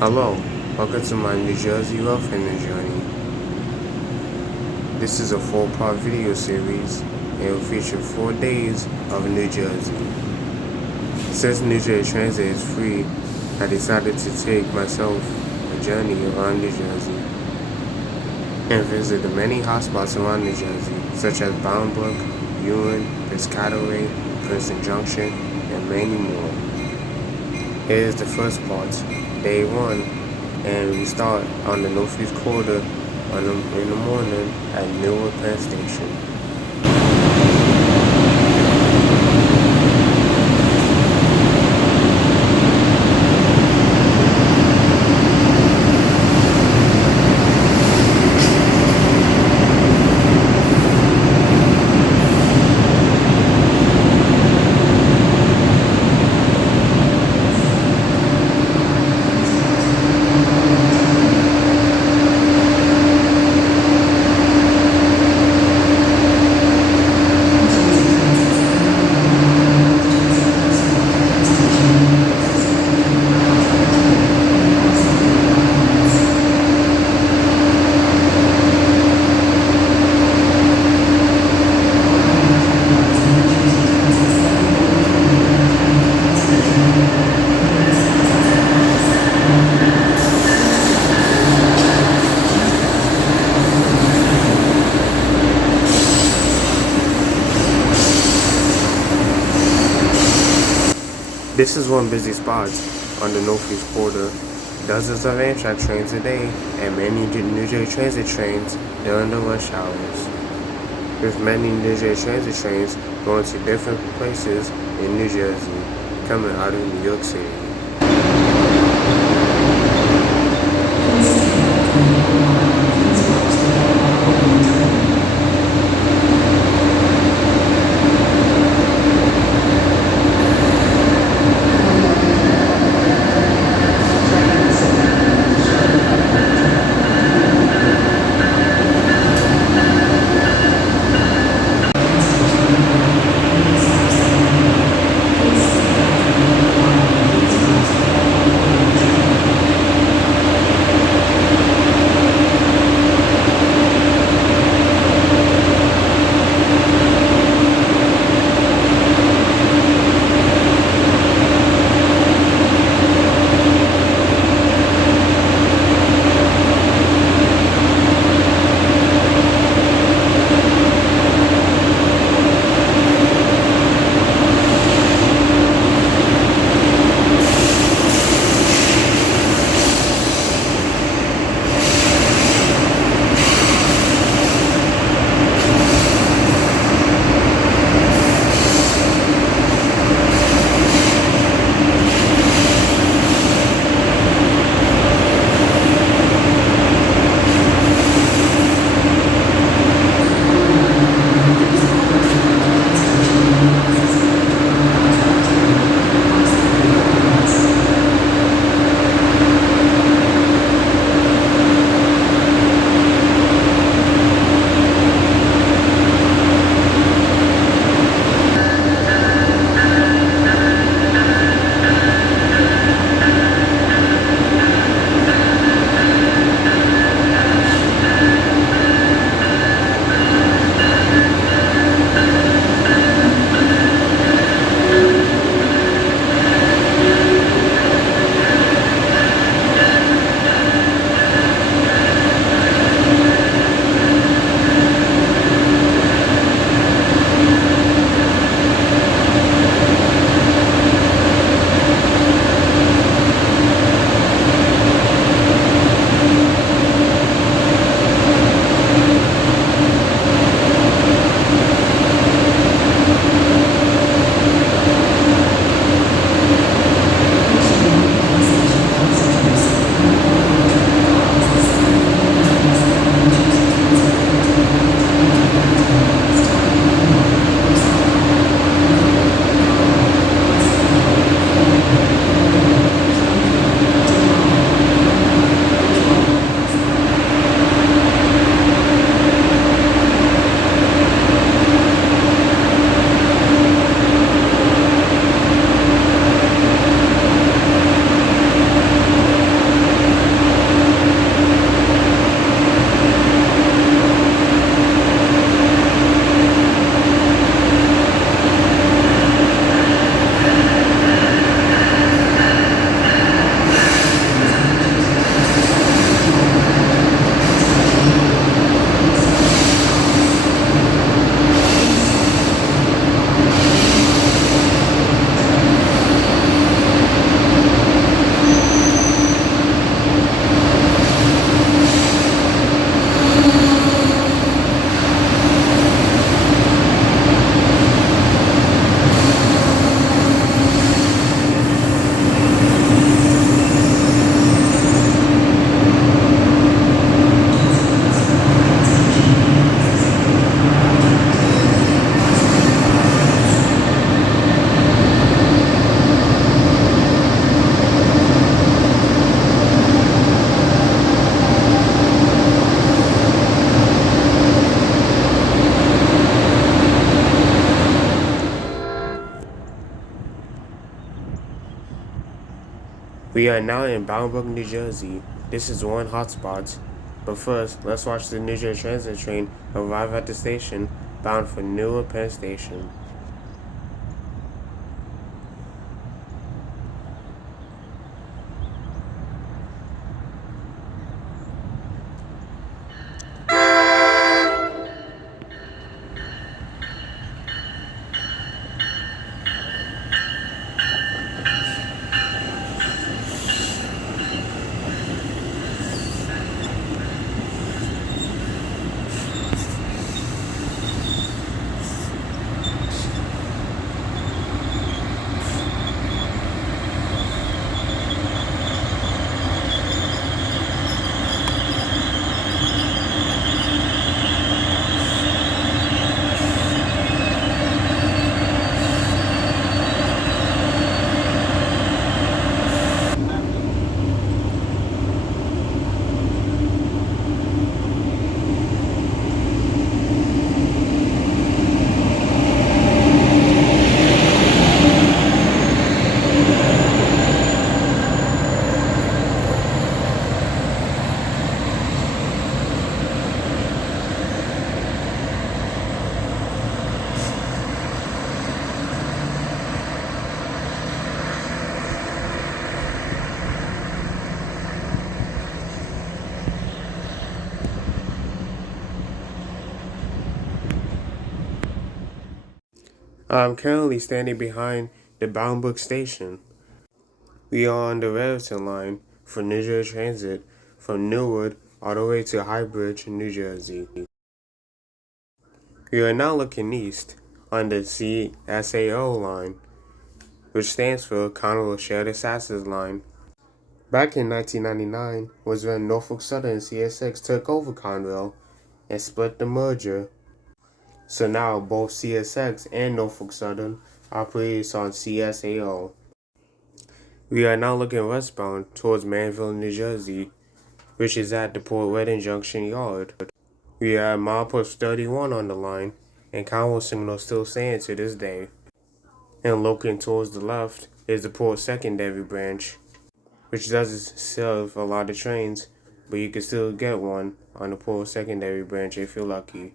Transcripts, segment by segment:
Hello, welcome to my New Jersey Railfanning journey. This is a 4-part video series and it will feature 4 days of New Jersey. Since New Jersey Transit is free, I decided to take myself a journey around New Jersey and visit the many hotspots around New Jersey, such as Bound Brook, Newark, Piscataway, Princeton Junction, and many more. Here is the first part, Day 1, and we start on the northeast corridor in the morning at Newark Penn Station. This is one busy spot on the northeast corridor. Dozens of Amtrak trains a day and many New Jersey Transit trains during the rush hours. With many New Jersey Transit trains going to different places in New Jersey, coming out of New York City. We are now in Bound Brook, New Jersey. This is one hotspot. But first, let's watch the New Jersey Transit train arrive at the station, bound for Newark Penn Station. I'm currently standing behind the Bound Brook station. We are on the Railfanning line for New Jersey Transit from Newark all the way to High Bridge, New Jersey. We are now looking east on the CSAO line, which stands for Continental Shared Access Line. Back in 1999 was when Norfolk Southern and CSX took over Conrail and split the merger. So now both CSX and Norfolk Southern operates on CSAO. We are now looking westbound towards Manville, New Jersey, which is at the Port Reading Junction Yard. We are at milepost 31 on the line, and Conrail signal still saying to this day. And looking towards the left is the Port Secondary Branch, which doesn't serve a lot of trains, but you can still get one on the Port Secondary Branch if you're lucky.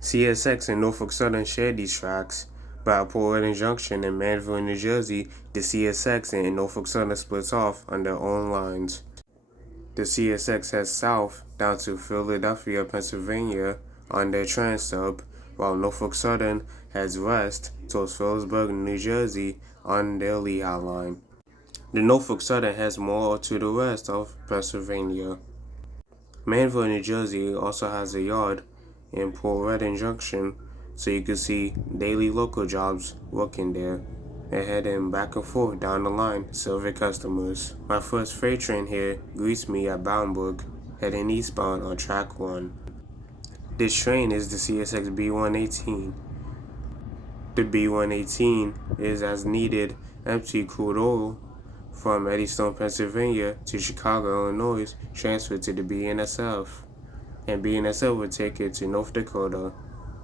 CSX and Norfolk Southern share these tracks, but at Port Reading Junction in Manville, New Jersey, the CSX and Norfolk Southern splits off on their own lines. The CSX heads south down to Philadelphia, Pennsylvania on their Trans-Sub, while Norfolk Southern heads west towards Phillipsburg, New Jersey on their Lehigh line. The Norfolk Southern heads more to the west of Pennsylvania. Manville, New Jersey also has a yard in Port Reading Junction, so you can see daily local jobs working there and heading back and forth down the line serving customers. My first freight train here greets me at Bound Brook, heading eastbound on track 1. This train is the CSX B118. The B118 is as needed empty crude oil from Eddystone, Pennsylvania to Chicago, Illinois, transferred to the BNSF. And BNSF would take it to North Dakota.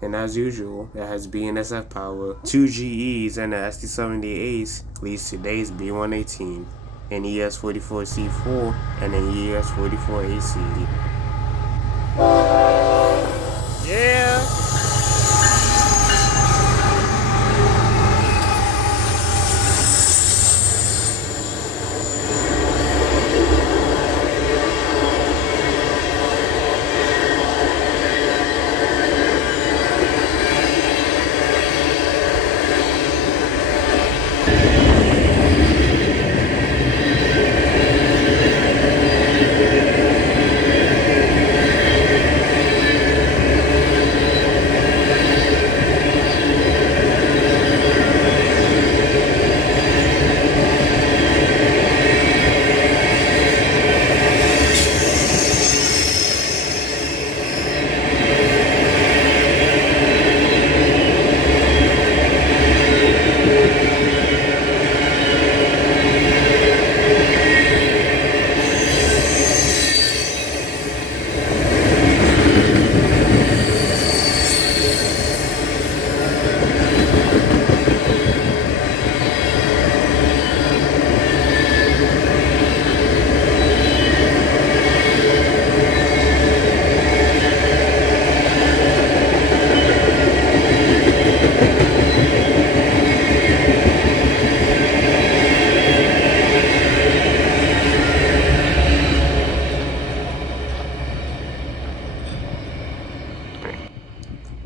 And as usual, it has BNSF power. 2 GEs and the SD70 Ace leads today's B118, an ES44C4 and an ES44AC. Yeah!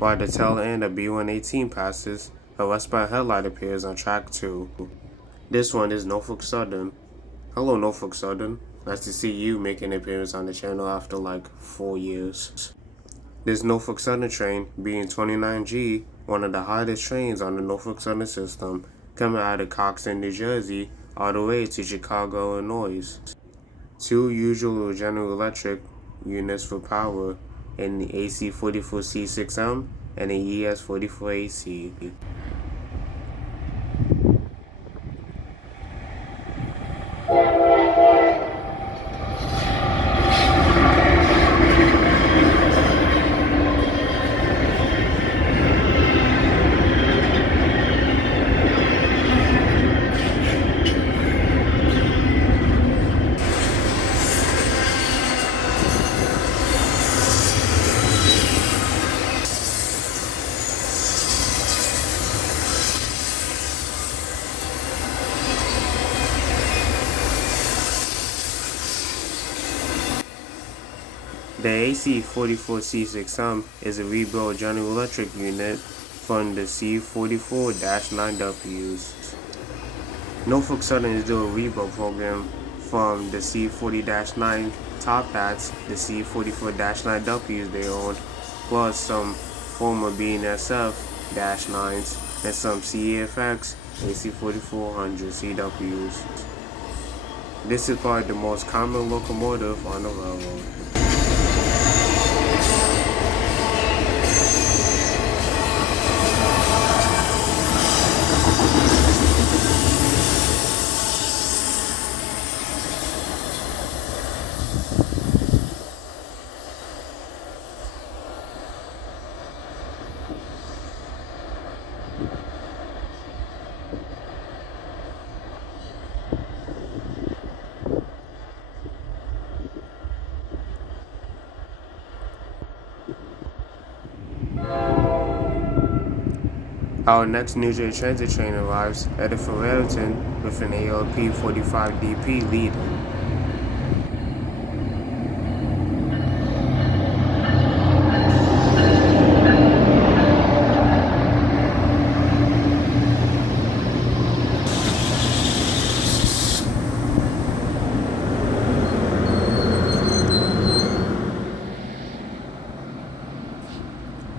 By the tail end of B118 passes, a westbound headlight appears on track 2. This one is Norfolk Southern. Hello Norfolk Southern, nice to see you making an appearance on the channel after like 4 years. This Norfolk Southern train, being 29G, one of the hottest trains on the Norfolk Southern system, coming out of Coxton, New Jersey, all the way to Chicago, Illinois. 2 usual General Electric units for power in the AC44C6M and the ES44AC. The AC44C6M is a rebuilt General Electric unit from the C44-9Ws. Norfolk Southern is doing a rebuild program from the C40-9 top hats, the C44-9Ws they owned, plus some former BNSF -9s and some CFX AC4400 CWs. This is probably the most common locomotive on the railroad. Our next New Jersey Transit train arrives, headed for Raritan with an ALP 45DP leading.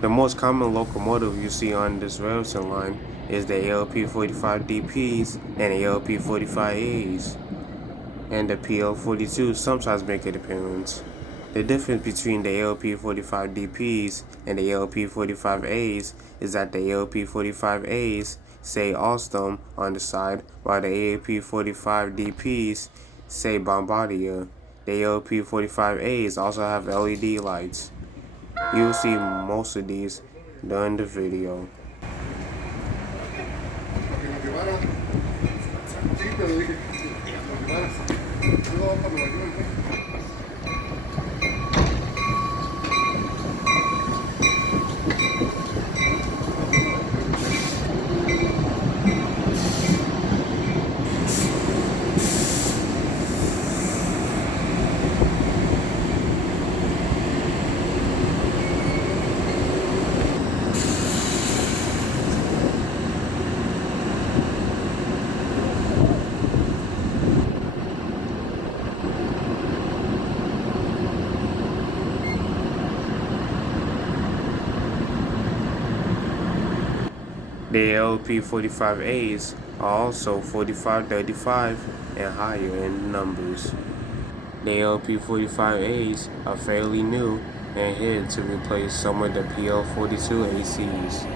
The most common locomotive you see on this Railton line is the ALP 45DPs and ALP 45As, and the PL 42 sometimes make an appearance. The difference between the ALP 45DPs and the ALP 45As is that the ALP 45As say Alstom on the side, while the ALP 45DPs say Bombardier. The ALP 45As also have LED lights. You'll see most of these during the video. The ALP 45As are also 4535 and higher in numbers. The ALP 45As are fairly new and here to replace some of the PL 42 ACs.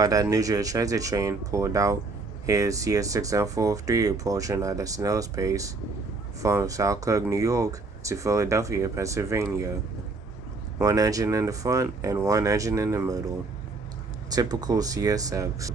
While that New Jersey Transit train pulled out, here's CS6 and 403 approaching at a snail's pace from South Clark, New York to Philadelphia, Pennsylvania. One engine in the front and one engine in the middle. Typical CSX.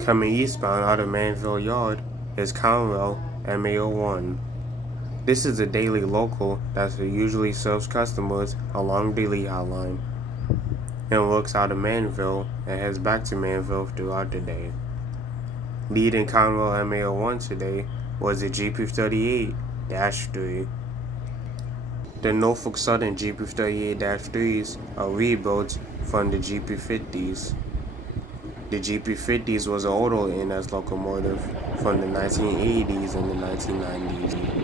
Coming eastbound out of Manville Yard is Conrail MA01. This is a daily local that usually serves customers along the Lehigh line and works out of Manville and heads back to Manville throughout the day. Leading Conrail MA01 today was the GP38-3. The Norfolk Southern GP38-3s are rebuilds from the GP50s. The GP50s was an auto NS locomotive from the 1980s and the 1990s.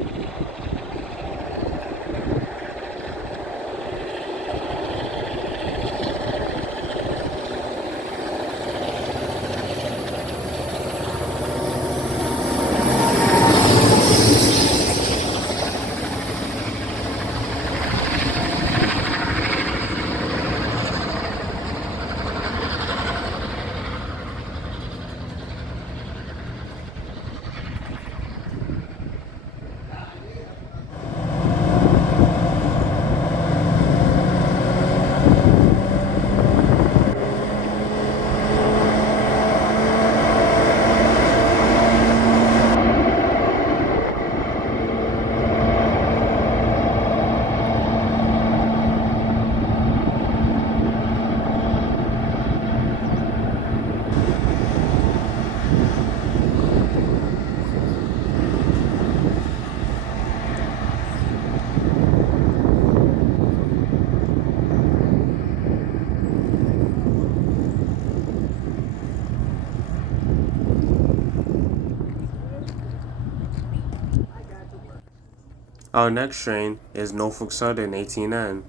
Our next train is Norfolk Southern 18N,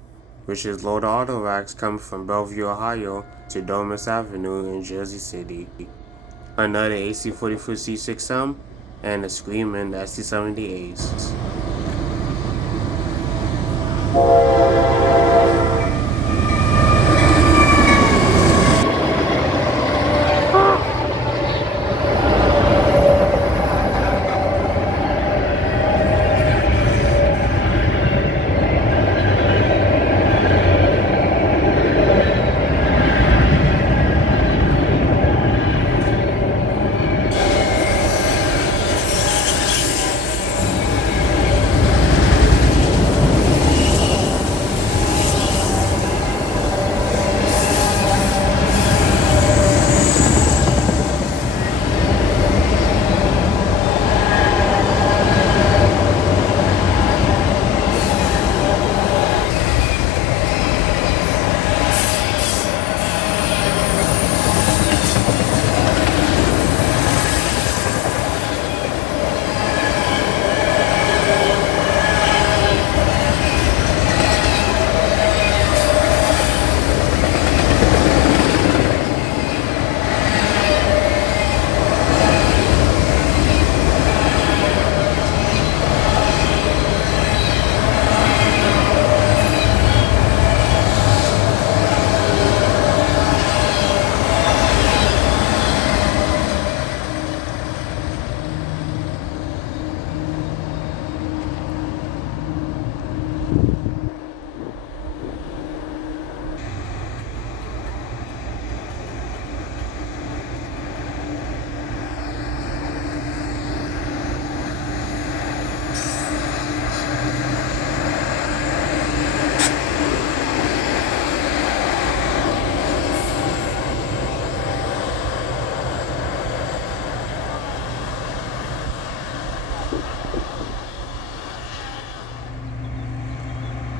which is load auto racks coming from Bellevue, Ohio to Domus Avenue in Jersey City. Another AC-44 C6M and a screaming ST-78s.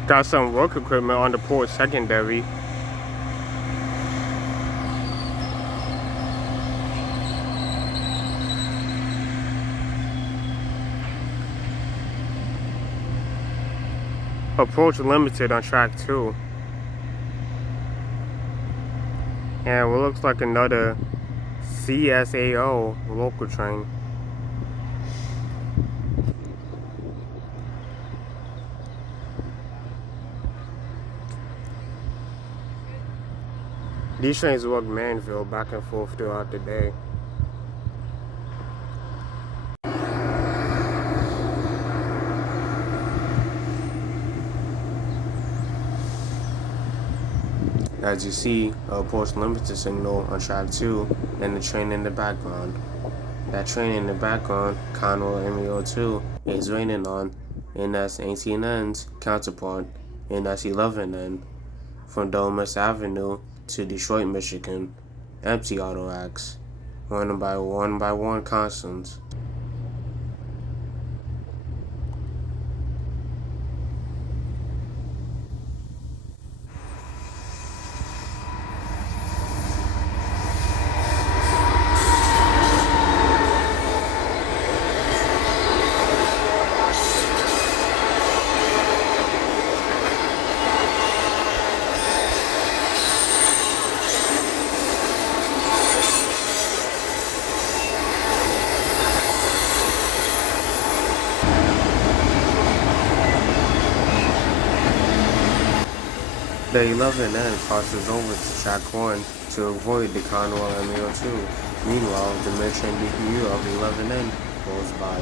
Got some work equipment on the port secondary. Approach limited on track 2. And what looks like another CSAO local train. These trains work Manville back and forth throughout the day. As you see, a approach limited signal on track 2 and the train in the background. That train in the background, Conwell MEO2, is waiting on NS18N's counterpart, NS11N, from Domus Avenue to Detroit, Michigan. Empty auto racks, one by one constants. The 11N crosses over to track 1 to avoid the Conwell MEO2. Meanwhile, the mid-train DPU of the 11N goes by.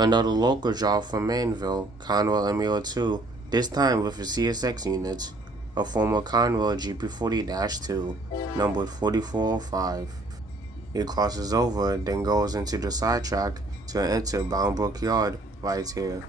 Another local job from Manville, Conrail ME02, this time with a CSX unit, a former Conrail GP40-2, numbered 4405. It crosses over, then goes into the sidetrack to enter Bound Brook Yard right here.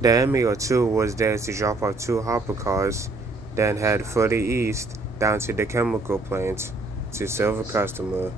The ME02 was there to drop off 2 hopper cars, then head further east down to the chemical plant to serve a customer.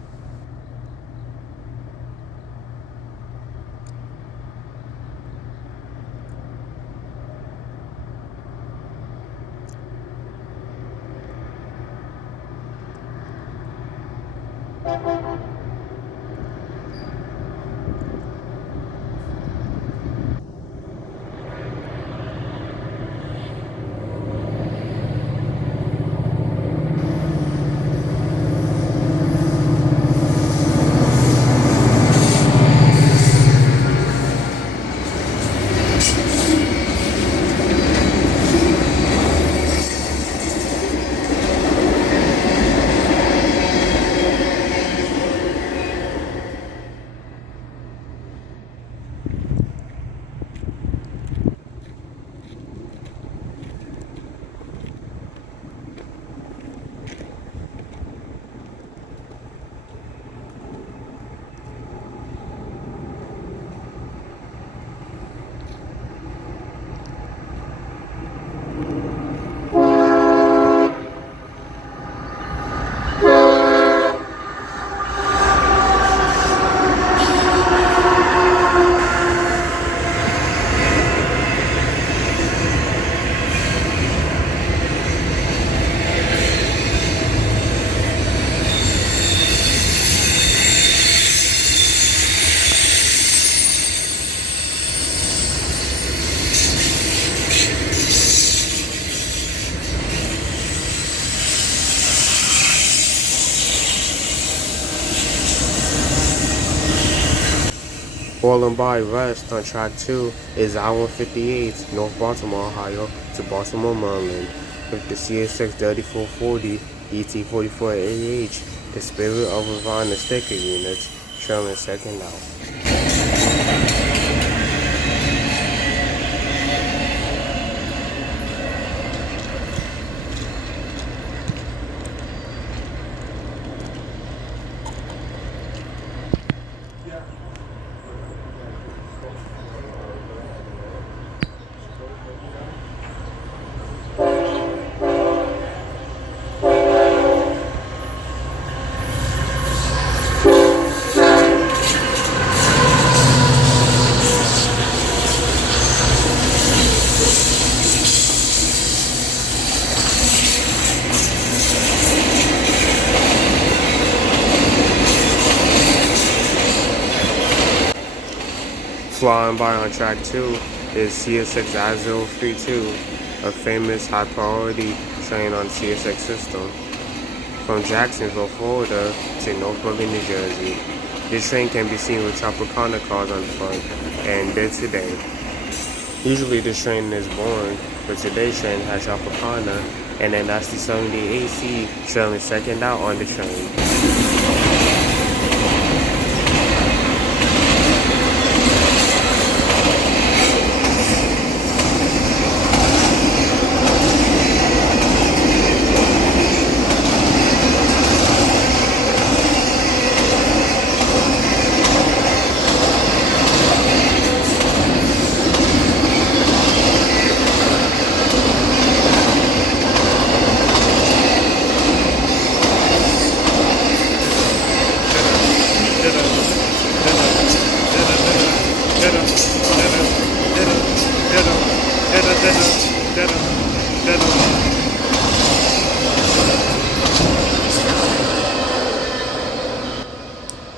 Rolling by west on track 2 is I-158 North Baltimore, Ohio to Baltimore, Maryland, with the CSX 3440 ET44AH, the Spirit of Ravana sticker unit, trailing second out. Flying by on track 2 is CSAO, a famous high-priority train on the CSX system. From Jacksonville, Florida to Norfolk, New Jersey. This train can be seen with Tropicana cars on the front, and did today. Usually this train is boring, but today's train has Tropicana and a nasty 70 AC trailing second out on the train.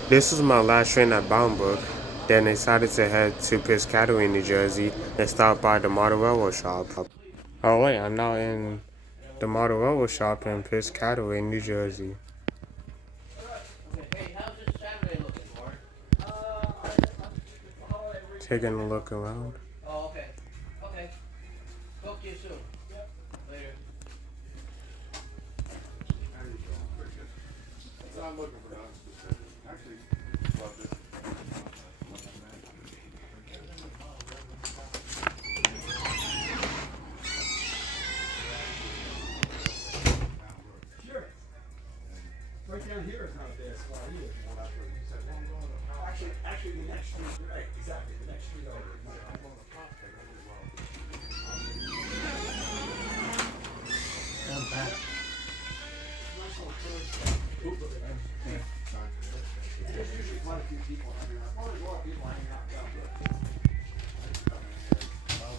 This was my last train at Bound Brook, then I decided to head to Piscataway, New Jersey, and stop by the Model Railroad shop. Oh wait, I'm now in the Model Railroad shop in Piscataway, New Jersey. Taking a look around. Oh, okay. Okay. Talk to you soon. Yep. Later. How you doing? Pretty good. So I'm looking for nothing specific. Actually, loved it. Sure. Right down here is not a bad spot either. Well, that's what he said. Well, I'm going to pop. Actually, the next street, right, exactly, the next street over. I'm going to pop. They go well. Down back. There's usually quite a few people. I mean, I've always a lot of people hanging out down there.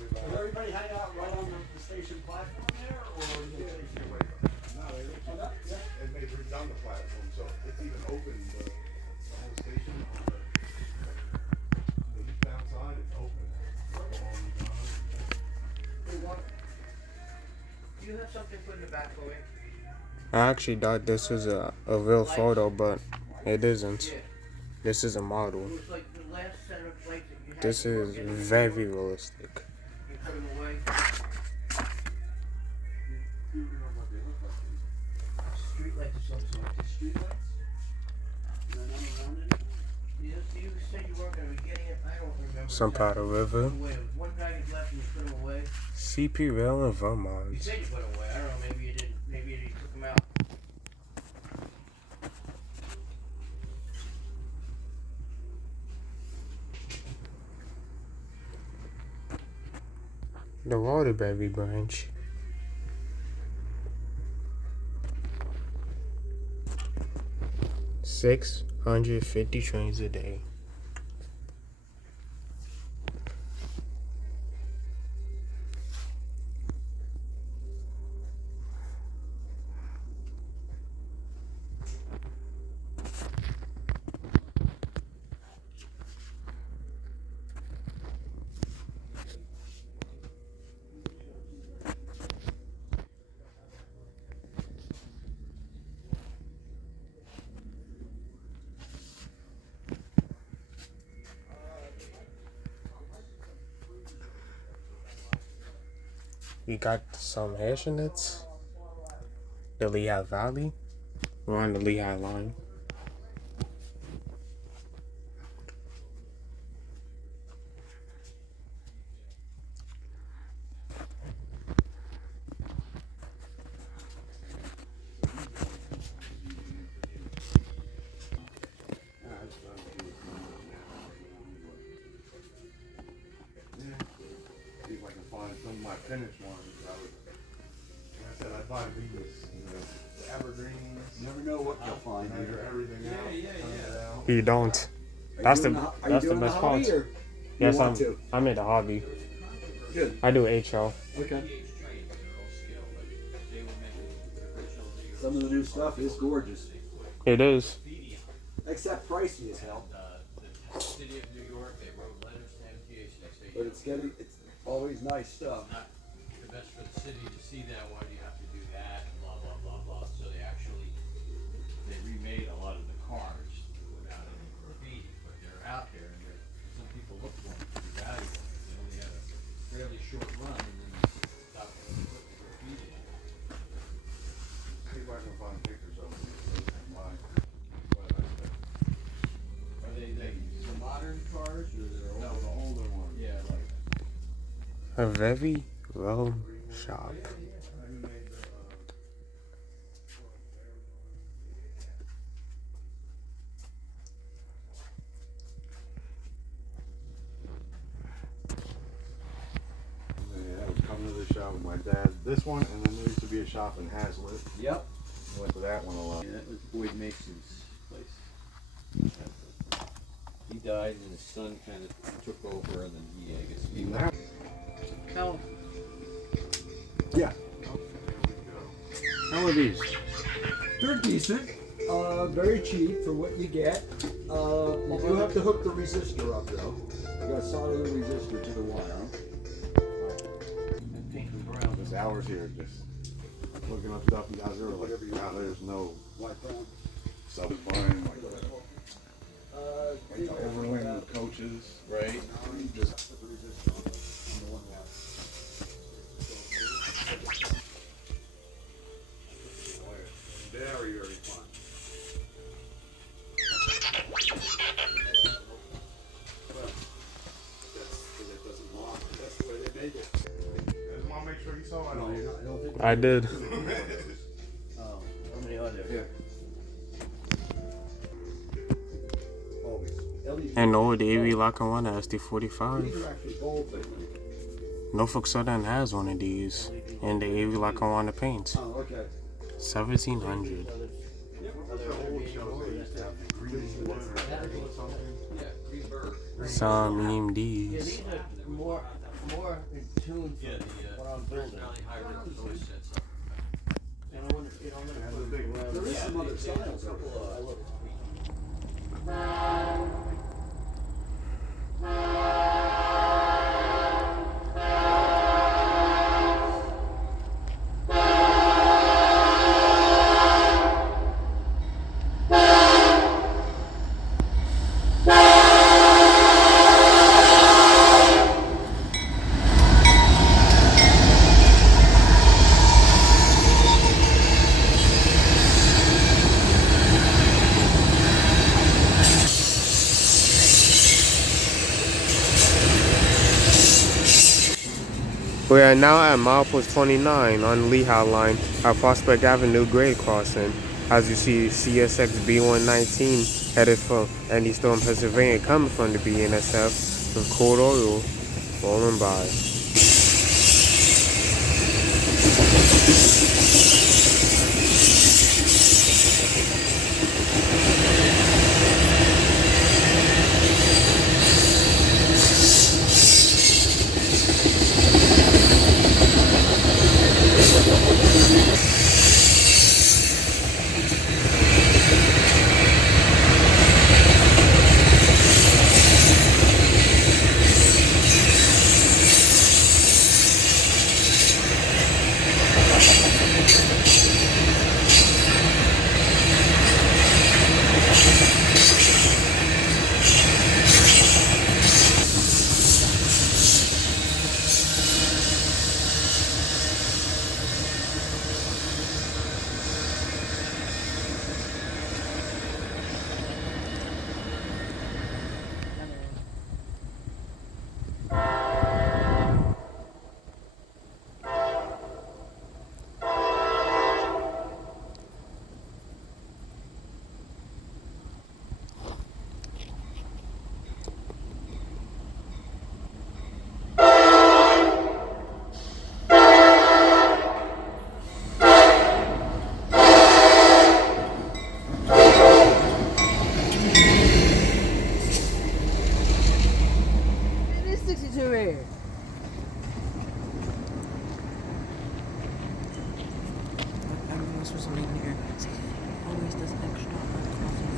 Does everybody hang out right on the station platform there, or is it station away from it? No, they Oh, that, yeah. and they've redone the platform, so it's even open. The whole station on the eastbound side, it's open. All redone. Hey, what? Do you have something put in the back for me? I actually thought this was a real photo, but it isn't. Yeah. This is a model. It was like the last set of plates that you had. This is very realistic. You put them away. You remember what they look like? Street lights of some sort. Street lights? Is there none around anymore? You said you weren't going to be getting it. I don't remember. Some part of river. Put them away. One package left and you put them away. CP Rail in You Vermont. said you put them away. I don't know. Maybe you didn't. Maybe you took them out. The Waterbury branch. $650 trains a day. We got some hash nuts. The Lehigh Valley. We're on the Lehigh line. See if I can find some of my finished ones. Like I said, I buy these, the evergreens. You never know what you'll find Measure here. everything out. turn it out. You don't. That's the best part. Yes, I'm in the hobby. Good. I do HO. Okay. Some of the new stuff is gorgeous. It is. Except pricey as hell. City of New York, they wrote letters to him but it's always nice stuff. Not the best for the city to see that, why do you have to do that, and blah, blah, blah, blah. So they remade a lot of the cars without any graffiti, but they're out there and some people look for them to be valuable. They only had a fairly short run and then they stopped and put the graffiti in. See if I can find pictures of them online. Are they the modern cars or they're No, the older ones. Yeah, like. A very well shop. I would come to the shop with my dad. This one, and then there used to be a shop in Hazlitt. Yep. I went to that one a lot. Yeah, that was Boyd Mason's place. He died and his son kind of took over and then he, I guess, he Now, How, Yeah, how are these? they're decent. Very cheap for what you get. You do have to hook the resistor up though. You gotta solder the resistor to the wire. pink and brown. There's hours here just looking up stuff and guys are like, wow, there's no stuff is buying like the Overland coaches. Right. Just very, very fun. That's the way they make it. Does mom make sure you saw it? No, you're not, I don't think. I did. Oh, how many are there? Yeah. Always. LED. An old AV Lackawanna SD45. These are actually gold, they think. Norfolk Southern has one of these. And the AV Lackawanna paints. Oh, okay. 1700. Some yeah, EMDs. these are more in tune Yeah, for what I'm the building. Valley Hybrid always sets up. And I wonder, I'm gonna put it around. There is some other styles. I look. We are now at milepost 29 on Lehigh line at Prospect Avenue grade crossing. As you see, CSX B119 headed from Eddystone, Pennsylvania, coming from the BNSF with cold oil rolling by.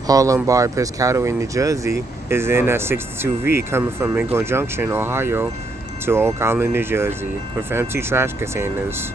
Harlem Bar Piscataway, New Jersey is in at 62V coming from Mingo Junction, Ohio, to Oak Island, New Jersey, with empty trash containers.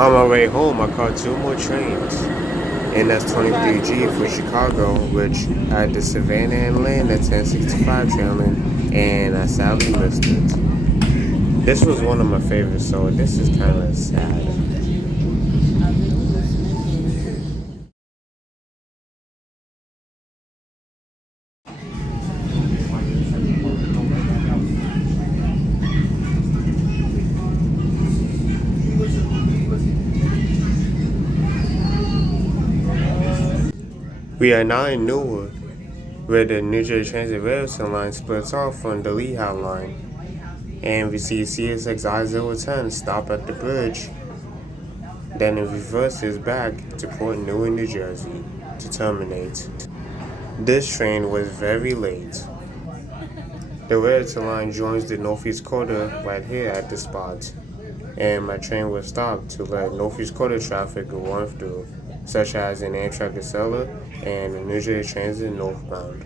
On my way home, I caught 2 more trains, and that's 23G for Chicago, which had the Savannah and Land at 1065 trailing, and I sadly missed it. This was one of my favorites, so this is kind of sad. We are now in Newark, where the New Jersey Transit Railfanning line splits off from the Lehigh line. And we see CSX I-010 stop at the bridge. Then it reverses back to Port Newark, New Jersey to terminate. This train was very late. The Railfanning line joins the Northeast Quarter right here at this spot. And my train was stopped to let Northeast Quarter traffic go on through, such as an Amtrak Acela and the New Jersey Transit northbound.